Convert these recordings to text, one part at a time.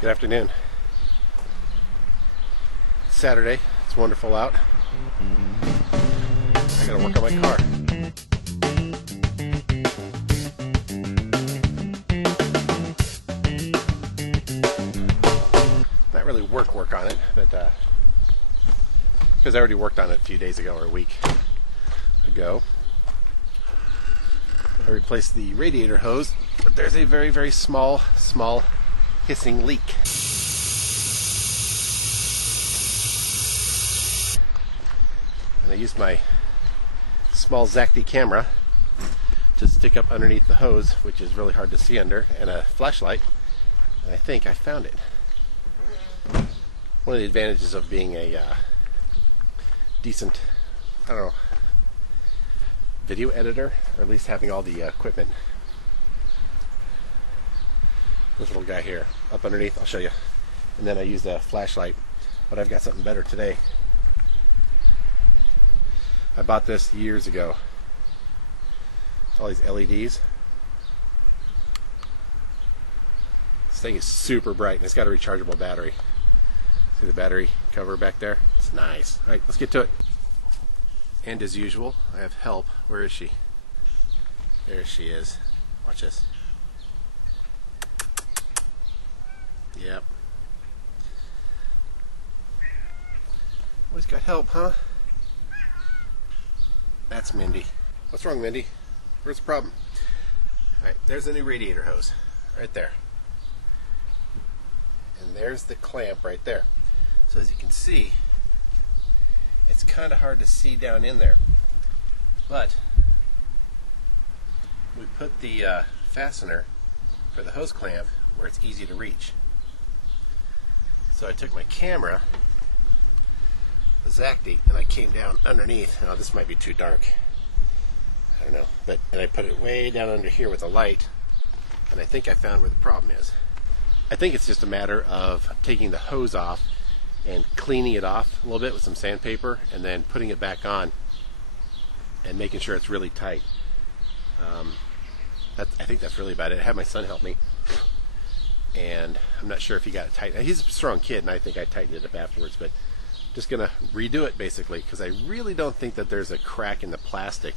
Good afternoon. It's Saturday. It's wonderful out. I gotta work on my car. Not really work on it, but because I already worked on it a few days ago or a week ago. I replaced the radiator hose, but there's a very, very small hissing leak. And I used my small Zacti camera to stick up underneath the hose, which is really hard to see under, and a flashlight, and I think I found it. One of the advantages of being a decent, I don't know, video editor, or at least having all the equipment. This little guy here, up underneath, I'll show you. And then I use the flashlight, but I've got something better today. I bought this years ago. All these LEDs. This thing is super bright, and it's got a rechargeable battery. See the battery cover back there? It's nice. Alright, let's get to it. And as usual, I have help. Where is she? There she is. Watch this. Yep. Always got help, huh? That's Mindy. What's wrong, Mindy? Where's the problem? Alright, there's the new radiator hose. Right there. And there's the clamp right there. So as you can see, it's kind of hard to see down in there. But we put the fastener for the hose clamp where it's easy to reach. So I took my camera, the Zacti, and I came down underneath. Now this might be too dark. I don't know. And I put it way down under here with a light, and I think I found where the problem is. I think it's just a matter of taking the hose off and cleaning it off a little bit with some sandpaper, and then putting it back on and making sure it's really tight. I think that's really about it. I had my son help me, and I'm not sure if he got it tight. He's a strong kid, and I think I tightened it up afterwards, but just gonna redo it basically, because I really don't think that there's a crack in the plastic.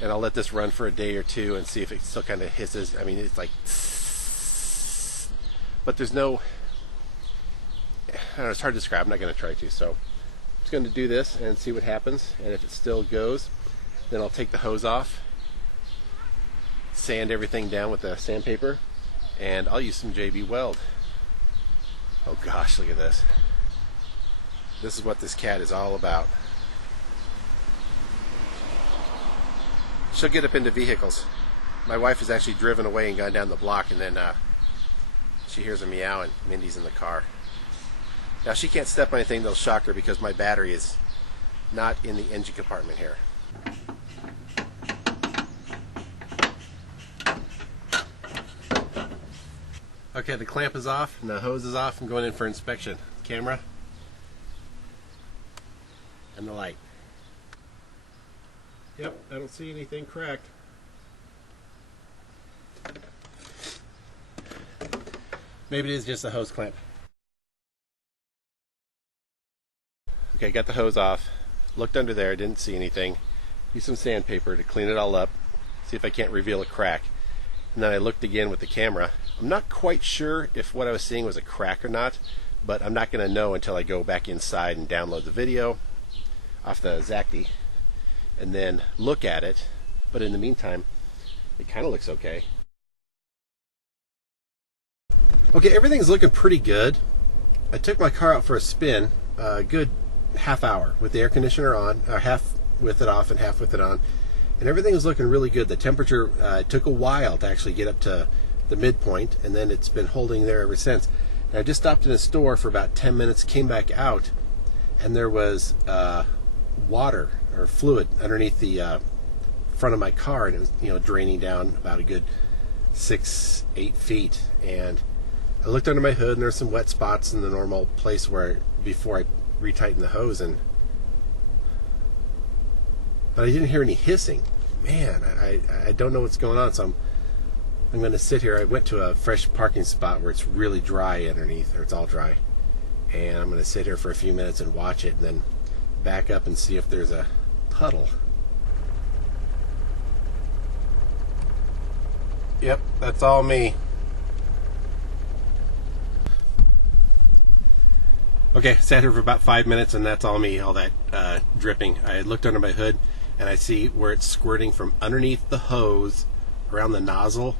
And I'll let this run for a day or two and see if it still kind of hisses. I mean, it's like, but there's no, I don't know, it's hard to describe. I'm not going to try to. So I'm just going to do this and see what happens. And if it still goes, then I'll take the hose off, sand everything down with the sandpaper, and I'll use some JB Weld. Oh gosh, look at this. This is what this cat is all about. She'll get up into vehicles. My wife has actually driven away and gone down the block, and then she hears a meow, and Mindy's in the car. Now she can't step on anything that'll shock her because my battery is not in the engine compartment here. Okay, the clamp is off and the hose is off. I'm going in for inspection. Camera and the light. Yep, I don't see anything cracked. Maybe it is just a hose clamp. Okay, got the hose off. Looked under there, didn't see anything. Used some sandpaper to clean it all up. See if I can't reveal a crack. And then I looked again with the camera. I'm not quite sure if what I was seeing was a crack or not, but I'm not going to know until I go back inside and download the video off the Zacti and then look at it. But in the meantime, it kind of looks okay. Okay, everything's looking pretty good. I took my car out for a spin, a good half hour with the air conditioner on, or half with it off and half with it on, and everything was looking really good. The temperature took a while to actually get up to the midpoint, and then it's been holding there ever since. And I just stopped in a store for about 10 minutes, came back out, and there was water or fluid underneath the front of my car, and it was draining down about a good 6-8 feet. And I looked under my hood, and there were some wet spots in the normal place where before I retightened the hose, but I didn't hear any hissing. Man, I don't know what's going on, so I'm I'm going to sit here. I went to a fresh parking spot where it's really dry underneath, or it's all dry. And I'm going to sit here for a few minutes and watch it, and then back up and see if there's a puddle. Yep, that's all me. Okay, sat here for about 5 minutes, and that's all me, all that dripping. I looked under my hood, and I see where it's squirting from underneath the hose, around the nozzle,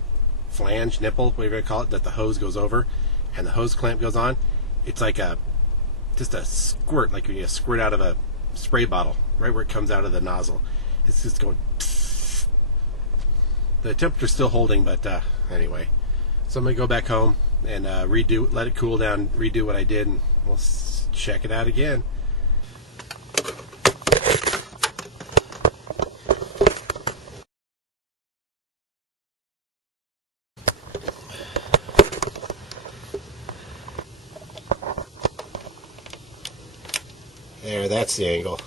flange, nipple, whatever you call it, that the hose goes over, and the hose clamp goes on. It's like just a squirt, like when you squirt out of a spray bottle, right where it comes out of the nozzle. It's just going. The temperature's still holding, but anyway. So I'm going to go back home and redo, let it cool down, redo what I did, and we'll check it out again. There, that's the angle.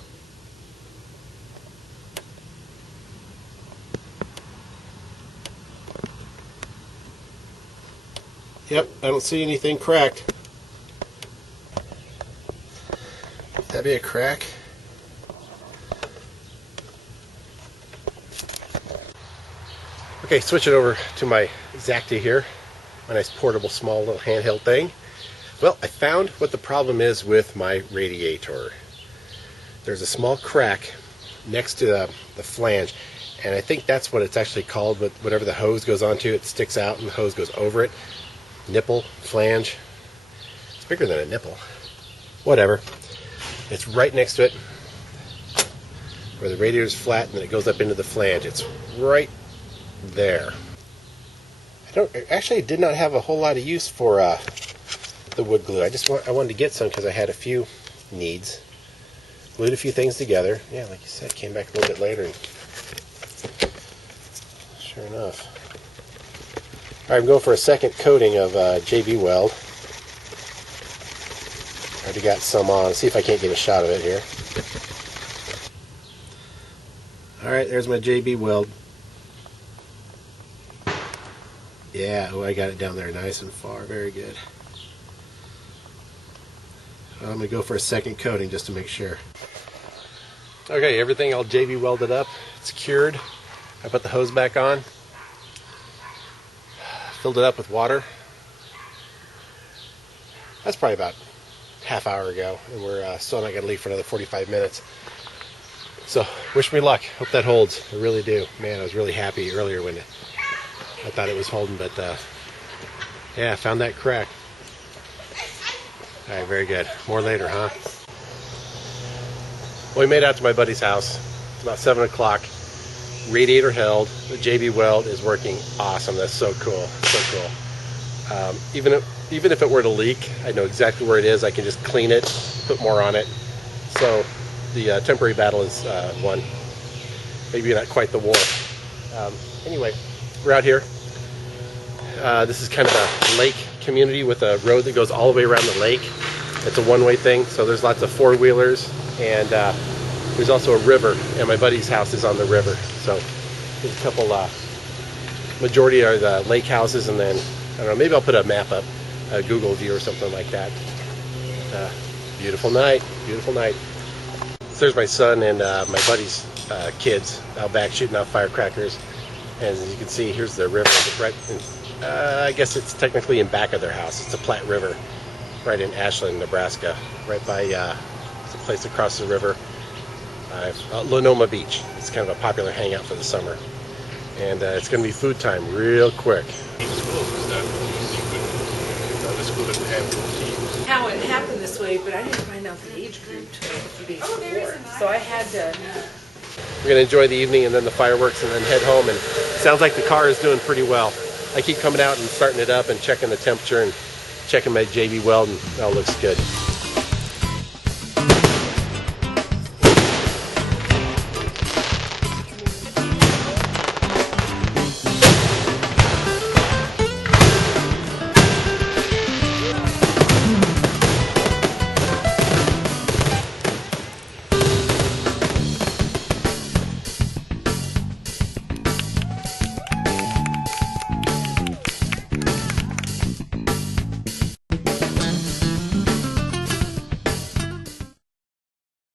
Yep, I don't see anything cracked. Could that be a crack? Okay, switching over to my Zacta here. My nice portable, small little handheld thing. Well, I found what the problem is with my radiator. There's a small crack next to the flange, and I think that's what it's actually called, but whatever the hose goes onto, it sticks out and the hose goes over it. Nipple, flange. It's bigger than a nipple. Whatever. It's right next to it, where the radiator's flat and then it goes up into the flange. It's right there. I actually did not have a whole lot of use for the wood glue. I wanted to get some because I had a few needs. Glued a few things together. Yeah, like you said, came back a little bit later. And sure enough. All right, I'm going for a second coating of JB Weld. Already got some on. Let's see if I can't get a shot of it here. All right, there's my JB Weld. Yeah, oh, I got it down there nice and far. Very good. I'm going to go for a second coating just to make sure. Okay, everything all JB welded up. It's cured. I put the hose back on. Filled it up with water. That's probably about half hour ago, and we're still not going to leave for another 45 minutes. So, wish me luck. Hope that holds. I really do. Man, I was really happy earlier when I thought it was holding, but yeah, I found that crack. All right, very good. More later, huh? Well, we made it out to my buddy's house. It's about 7 o'clock. Radiator held. The JB Weld is working awesome. That's so cool. So cool. Even if it were to leak, I know exactly where it is. I can just clean it, put more on it. So the temporary battle is won. Maybe not quite the war. Anyway, we're out here. This is kind of a lake community with a road that goes all the way around the lake. It's a one-way thing, so there's lots of four-wheelers, and there's also a river, and my buddy's house is on the river. So there's a couple, majority are the lake houses, and then, I don't know, maybe I'll put a map up, a Google view or something like that. Beautiful night, beautiful night. So there's my son and my buddy's kids out back shooting off firecrackers. And as you can see, here's the river, right in, I guess it's technically in back of their house. It's the Platte River, right in Ashland, Nebraska, right by it's a place across the river, Lenoma Beach. It's kind of a popular hangout for the summer. And it's going to be food time real quick. How it happened this way, but I didn't find out the age group till a few days before. So I had to... We're going to enjoy the evening and then the fireworks and then head home. And it sounds like the car is doing pretty well. I keep coming out and starting it up and checking the temperature and checking my JB Weld, and it all looks good.